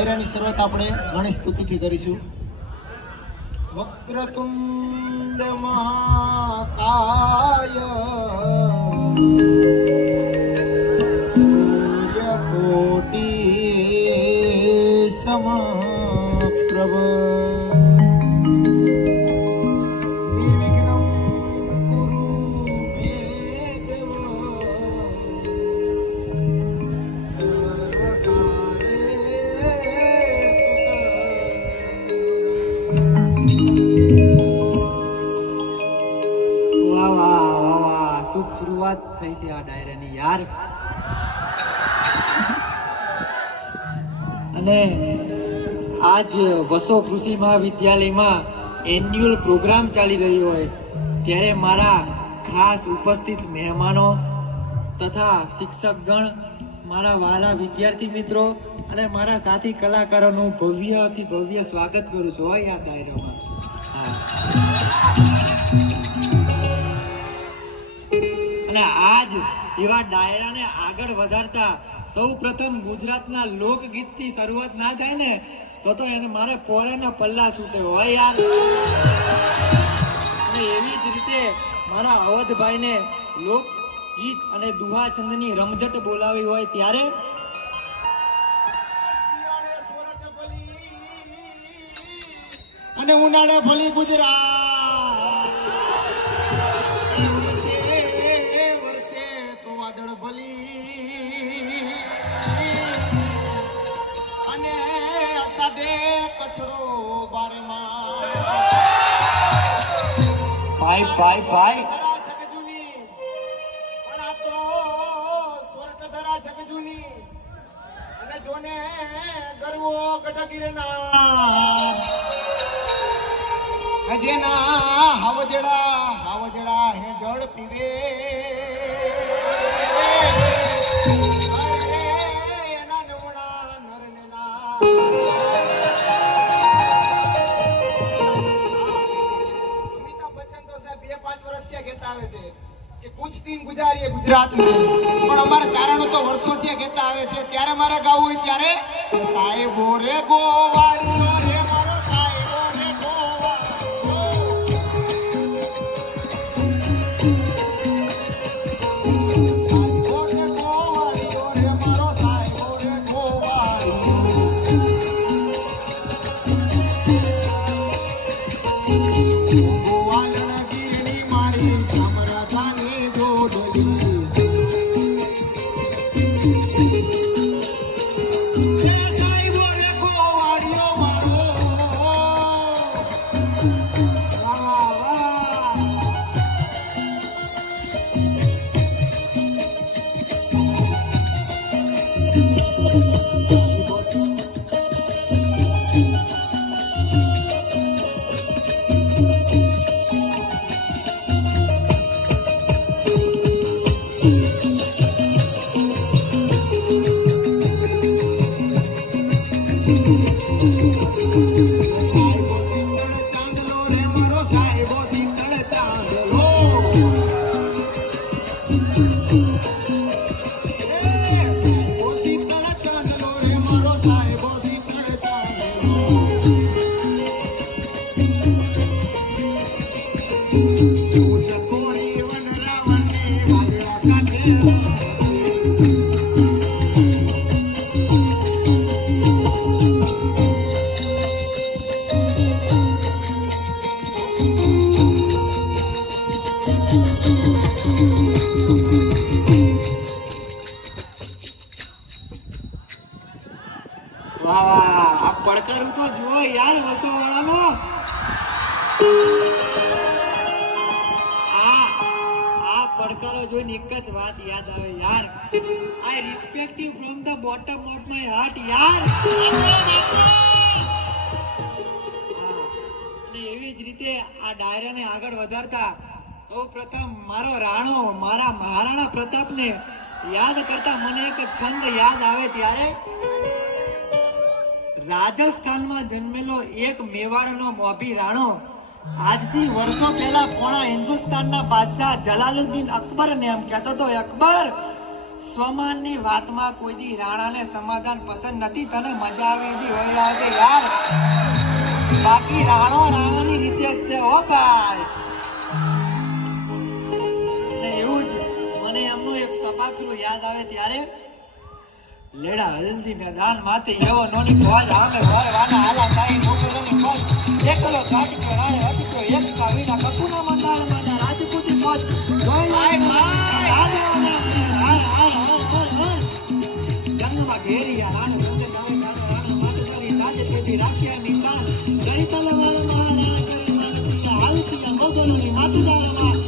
ડાયરાની શરૂઆત આપણે ગણેશ સ્તુતિથી કરીશું. વક્રતુંડ મહાકાય સૂર્યકોટી સમપ્રભ शुरुआत થઈ છે આ ડાયરાની યાર. અને આજ વસો કૃષિ મહાવિદ્યાલયમાં એન્યુઅલ પ્રોગ્રામ ચાલી રહ્યો હોય ત્યારે મારા ખાસ ઉપસ્થિત મહેમાનો તથા શિક્ષકગણ, મારા વાલા વિદ્યાર્થી મિત્રો અને મારા સાથી કલાકારોનું ભવ્યથી ભવ્ય સ્વાગત કરું છું આ ડાયરામાં. અને આજ એવા ડાયરાને આગળ વધારતા સૌ પ્રથમ ગુજરાતના લોકગીતથી શરૂઆત ના થાય ને તો એને મારે પોરાના પલ્લા છૂટે હોય યાર. અને એવી જ રીતે મારા અવધભાઈને લોકગીત અને દુહા છંદની રમઝટ બોલાવી હોય ત્યારે અને ઉનાળે ભલી ગુજરાત અને સાડે કચડો બારમાં ભાઈ ભાઈ ભાઈ જગજુની પણ આ તો સ્વર્ટ ધરા જગજુની અને જોને ગરવો ગઢગીરના જેના હાવજડા હે જળ પીવે कुछ दिन गुजारिए गुजरात में पण हमारा चारणो तो वर्षों थी कहता आवे छे त्यारे मारे गावुं होय त्यारे साहेबो रे गोवाड़ियो रे मारो साहेबो रे गोवाड़ियो रे मारो साहेबो रे गोवाड़ियो गोवालना गिरनी मारी समरदानी પડકારું તો જુઓ યાર વસો વાળાનો. આ પડકારો જોઈને એક જ વાત યાદ આવે યાર, આઈ respect you from the bottom of my heart યાર. અને એવી જ રીતે આ ડાયરાને આગળ વધારતા સૌ પ્રથમ મારો રાણો મારા મહારાણા પ્રતાપને યાદ કરતા મને એક છંદ યાદ આવે ત્યારે રાજસ્થાનમાં જન્મેલો એક મેવાડનો મોભી રાણો આજથી વર્ષો પહેલા પોણા હિન્દુસ્તાનના બાદશાહ જલાલુદ્દીન અકબરને એમ કહેતો હતો, અકબર સ્વમાનની વાતમાં કોઈ દી રાણાને સમાધાન પસંદ નથી. તને મજા આવી હતી હોય આવે યાર, બાકી રાણાની રીતે જ છે હો ભાઈ. અને એવું જ મને એમનું એક સભાખરું યાદ આવે ત્યારે લેડા હલ્દી મેદાન માથે એવો નોની ફોજ આવે વરવાના હાલા સાઈ નોકરોની ફોજ એકલો કાટકો રાણે હતો એક સાવીના કકુના મંડાળમાં રાજપૂતી ફોજ જન્મમાં ઘેરિયા રાણ સુંદર નામે રાણ માથે કરી તાજે પેટી રાખ્યા નિશાન ગઈ તલવારમાં રાણ કરી માનતી હાલતી મોગલોની માતુદારામાં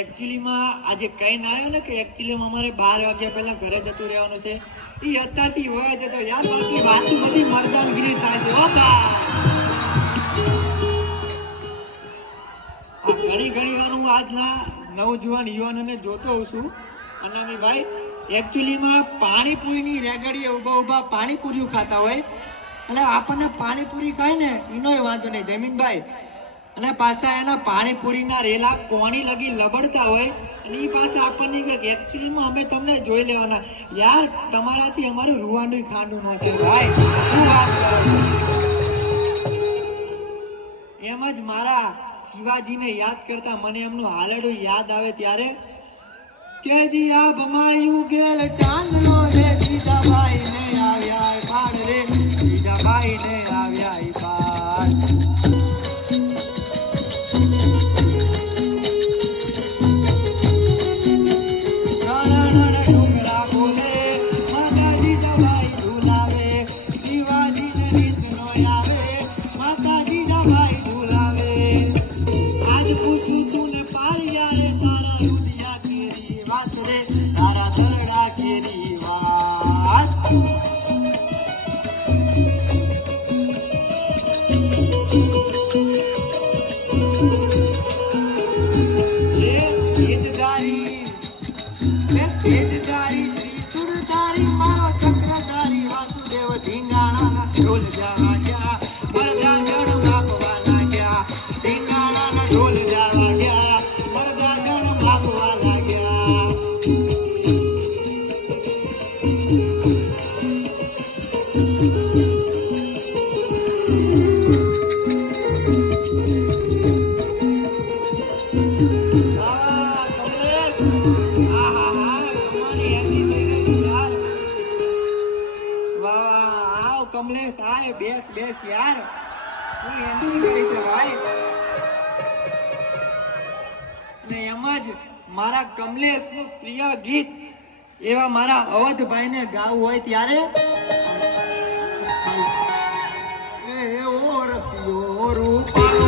એકચ્યુઅલીમાં આજે કઈ ના આવ્યો ને કે એકચ્યુઅલીમાં અમારે 12 વાગ્યા પહેલા ઘરે જતું રહેવાનું છે. એ અત્યારથી હોય જતો યાર, બાકી વાતો બધી મરદાનગીરી થાય છે. આ ઘણી વાર હું આજના નવજુવાન યુવાનોને જોતો હોઉં છું અનામીભાઈ, એકચ્યુઅલીમાં પાણીપુરીની રેગડીએ ઊભા પાણીપુરીઓ ખાતા હોય અને આપણને પાણીપુરી ખાય ને એનોય વાંધો નહીં જમીનભાઈ, અને પાછા એના પાણીપુરીના રેલા કોણી લગી લબડતા હોય અને એ પાછા આપણને એકચ્યુઅલીમાં અમે તમને જોઈ લેવાના યાર, તમારાથી અમારું રૂવાંડું ખાંડું ન છે ભાઈ. શું વાત કરો? એમ જ મારા શિવાજીને યાદ કરતા મને એમનું હાલડું યાદ આવે ત્યારે કે જી આ ભમાયું ગેલ ચાંદનો રે જીજાભાઈ ને આવ્યા પાડ રે જીજાભાઈ ને આવ્યા પાડ. કમલેશ આય બેસ યાર, શું એન્ટ્રી કરી છે ભાઈ. અને એમ જ મારા કમલેશનું પ્રિય ગીત એવા મારા અવધભાઈને ગાવું હોય ત્યારે એવો રસિયો રૂપાળો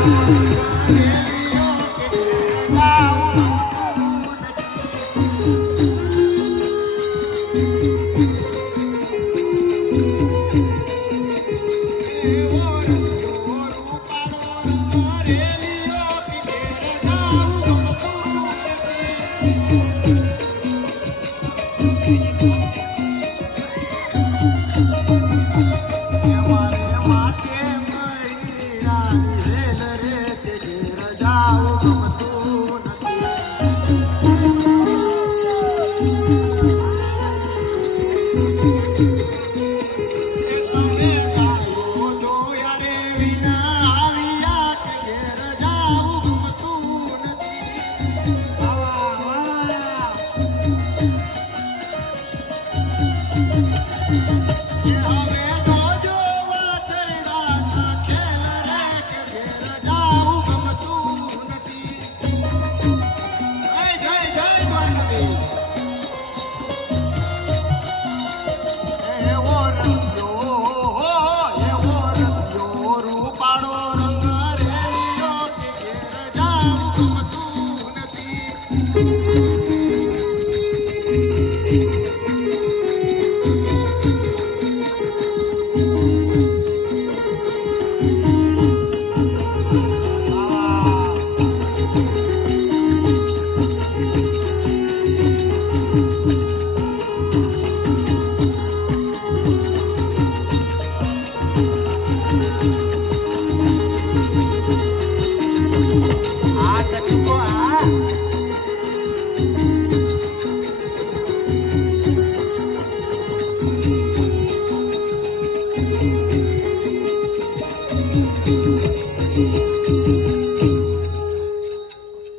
આ સટકો આ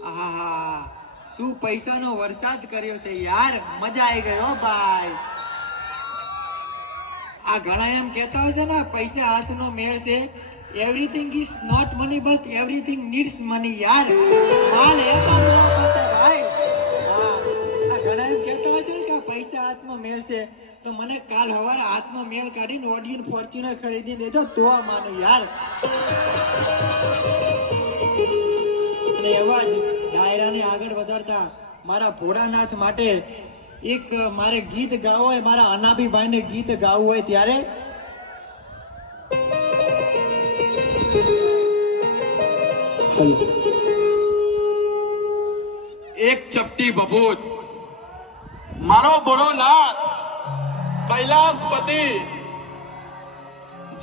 આહા, શું પૈસાનો વરસાદ કર્યો છે યાર, મજા આવી ગઈ હો ભાઈ. આ ઘણા એમ કહેતા હોય છે ને પૈસા હાથનો મેળ છે. Everything is not money but everything needs money યાર. માલ એ તો ન પતે ભાઈ. હા, આ ઘણા એમ કહેતા હોય છે ને કે પૈસા હાથનો મેળ છે, તો મને કાલ સવારે હાથનો મેળ કાઢીને ઓડિયન ફોર્ચ્યુનર ખરીદી દેજો તો માનું યાર. અને એવા જ ડાયરાને આગળ વધારતા મારા ભોળાનાથ માટે એક મારે ગીત ગાવું હોય, મારા અનાભીભાઈને ગીત ગાવું હોય ત્યારે એક ચપટી બબૂત મારો ભોળોનાથ કૈલાસપતિ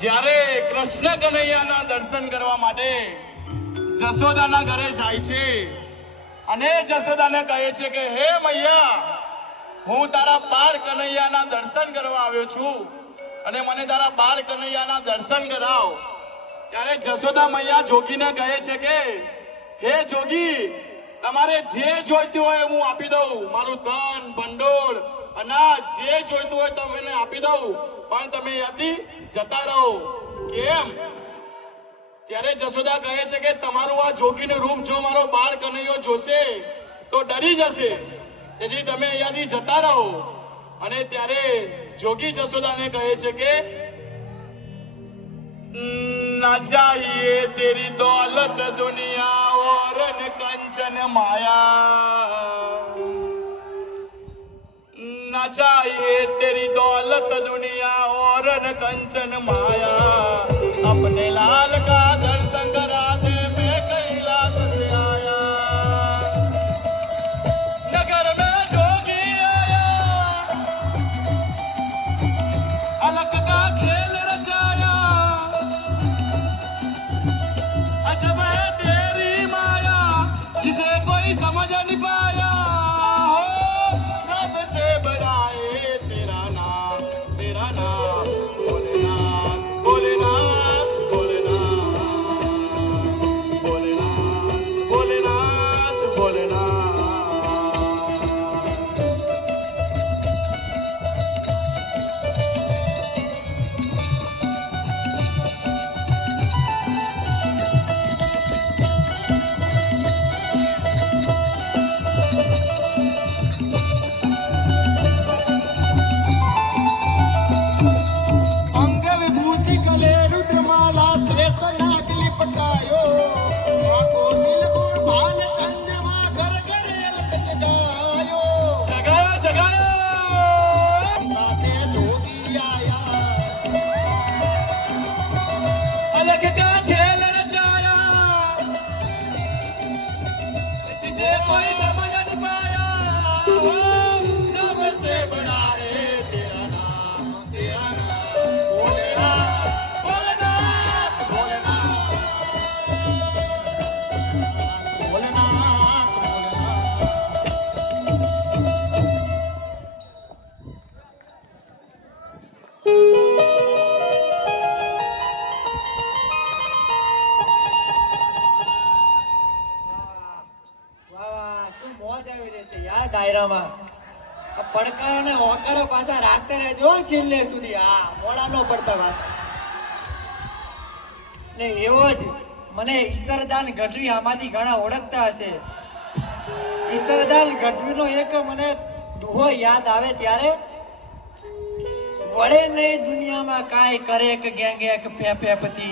જ્યારે કૃષ્ણ કનૈયાના દર્શન કરવા માટે જશોદાના ઘરે જાય છે અને જશોદાને કહે છે કે હે મૈયા, હું તારા બાળ કનૈયાના દર્શન કરવા આવ્યો છું અને મને તારા બાળ કનૈયાના દર્શન કરાવ. ત્યારે જશોદા મૈયા જોગીને કહે છે કે હે જોગી, તમારે જે જોઈતું હોય હું આપી દઉં, મારું ધન ભંડોળ અનાજ જે જોઈતું હોય તો મને આપી દઉં, પણ તમે અહીંયાથી જતા રહો. કેમ? ત્યારે જશોદા કહે છે કે તમારું આ જોગીનું રૂપ જો મારો બાળ કનૈયો જોશે તો ડરી જશે, તેથી તમે અહીંયાથી જતા રહો. અને ત્યારે જોગી જશોદાને કહે છે કે ना चाहिए तेरी दौलत दुनिया और न कंचन माया, ना चाहिए तेरी दौलत दुनिया और न कंचन माया, अपने लाल का दर्शन करा दे मैं कैलाश से आया, नगर में जोगी आया, अलग का खेल रचाया, अजब है तेरी माया जिसे कोई समझ नहीं पाया, हो सबसे बड़ा है तेरा नाम भोलेनाथ भोलेनाथ भोलेनाथ भोलेनाथ भोलेनाथ भोलेनाथ. અંગ વિભૂતિ કલે રુદ્રમાલા શેષ નાગ લિપટાયો, આંખો દિલબોર ભાલ ચંદ્રમા ઘર ઘર અલક જગાયો, જગાયો જગાયો સાથે જોગી આયા, अलग का खेल रचाया जिसे कोई समझ नहीं पाया, हो सबसे बड़ा है तेरा नाम भोलेनाथ भोलेनाथ ભોલેનાથ ભોલેનાથ. વાહ વાહ, શું મોજ આવી રહી છે યાર ડાયરામાં. આ પડકારો ને હોકારો પાછા રાખતે રહેજો હો છેલ્લે સુધી. હા, મોડા નો પડતા પાછા. ને એવો જ મને ઈશ્વરદાન ગઢવી આમાંથી ઘણા ઓળખતા હશે. ઈશ્વરદાન ગઢવીનો એક મને દુહો યાદ આવે ત્યારે, વળે નહીં દુનિયામાં કાંઈ કરે કે ગેંગે એક ફેફેપતિ,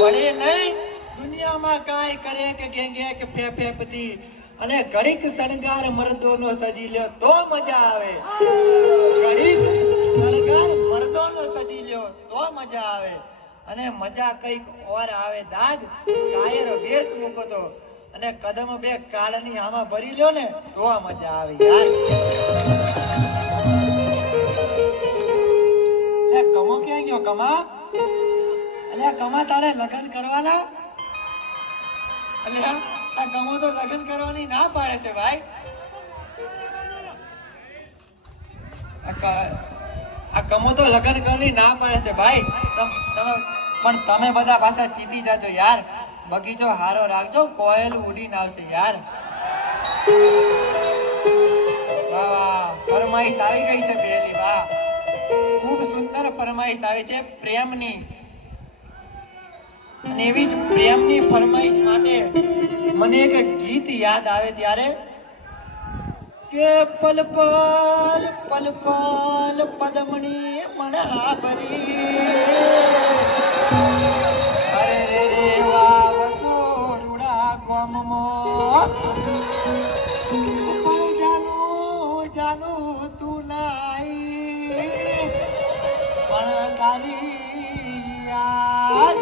વળે નહીં દુનિયામાં કાંઈ કરે કે ગેંગે એક ફેફેપતિ, અને ઘડીક શણગાર મર્દોનો સજી લ્યો તો મજા આવે, ઘડીક શણગાર મર્દોનો સજી લ્યો તો મજા આવે, અને મજા કઈક ઓર આવે દાદ કાયર વેશ મૂકો તો, અને કદમ બે કાળની આમાં ભરી લ્યો ને તો મજા આવે યાર. અલ્યા કમો ક્યાં ગયો કમા? અલ્યા કમા તારે લગ્ન કરવાના? એટલે આ ગમો તો લગ્ન કરવાની ના પાડે છે ભાઈ. આ ગમો તો લગ્ન કરવાની ના પાડે છે ભાઈ. તમે બધા પાછા ચીતી જાજો યાર. બગીચો હારો રાખજો, કોયલ ઉડીને આવશે યાર. વાહ વાહ, ફરમાઈશ આવી ગઈ છે પહેલી. વાહ, ખૂબ સુંદર ફરમાઈશ આવી છે પ્રેમની. અને એવી જ પ્રેમની ફરમાઈશ માટે મને એક ગીત યાદ આવે ત્યારે કે પલ પલ પલ પલ પદમણી મન આભરી અરે રે રે વા વસોરુડા ગોમમો પણ જાનું જાનું તું નાઈ પણ તારી યાદ.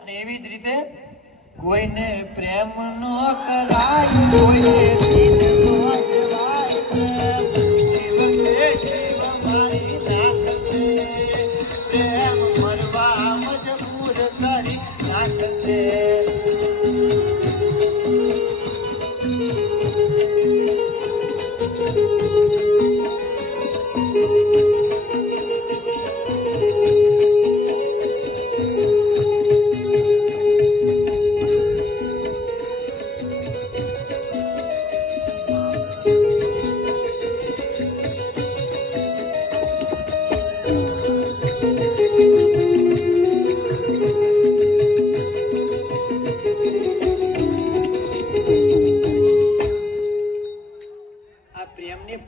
અને એવી જ રીતે કોઈને પ્રેમ નો કરાય, કોઈને દિલ નો દેવાય પ્રેમ. જીવને જીવ મારી નાખશે પ્રેમ, મરવા મજબૂર કરી નાખશે.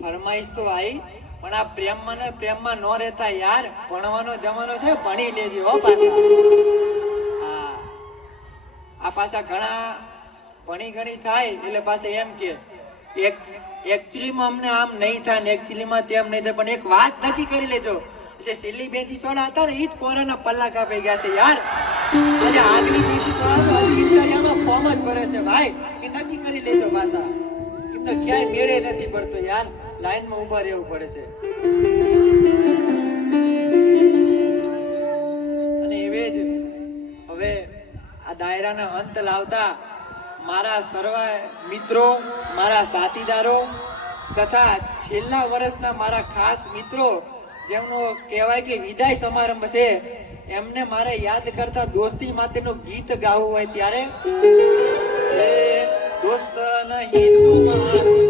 ફરમાઈશ તો આવી, પણ આ પ્રેમમાં ને પ્રેમમાં ન રહેતા યાર. ભણવાનો જમાનો છે, ભણી લેજો હો પાછા. આ પાછા ઘણા ભણી ગણી થાય એટલે પાછા એમ કે એકચ્યુઅલીમાં અમને આમ નહીં થાય ને એકચ્યુઅલીમાં તેમ નહીં થાય. પણ એક વાત નક્કી કરી લેજો, જે છેલ્લી બેથી સોળા હતા ને એ જ પોરાના પલ્લા કાપી ગયા છે યાર. આજે આગલી બેથી સોળા તો હજી ઇન્ટરવ્યુમાં ફોર્મ જ ભરે છે ભાઈ. એ નક્કી કરી લેજો પાછા. એમને ક્યાંય મેળે નથી પડતો યાર, લાઈનમાં ઊભા રહેવું પડે છે. અને એવે જ હવે આ ડાયરાના અંત લાવતા મારા સર્વ મિત્રો, મારા સાથીદારો તથા છેલ્લા વર્ષના મારા ખાસ મિત્રો જેમનો કહેવાય કે વિદાય સમારંભ છે, એમને મારે યાદ કરતા દોસ્તી માટેનું ગીત ગાવું હોય ત્યારે દોસ્ત નહીં તું મારું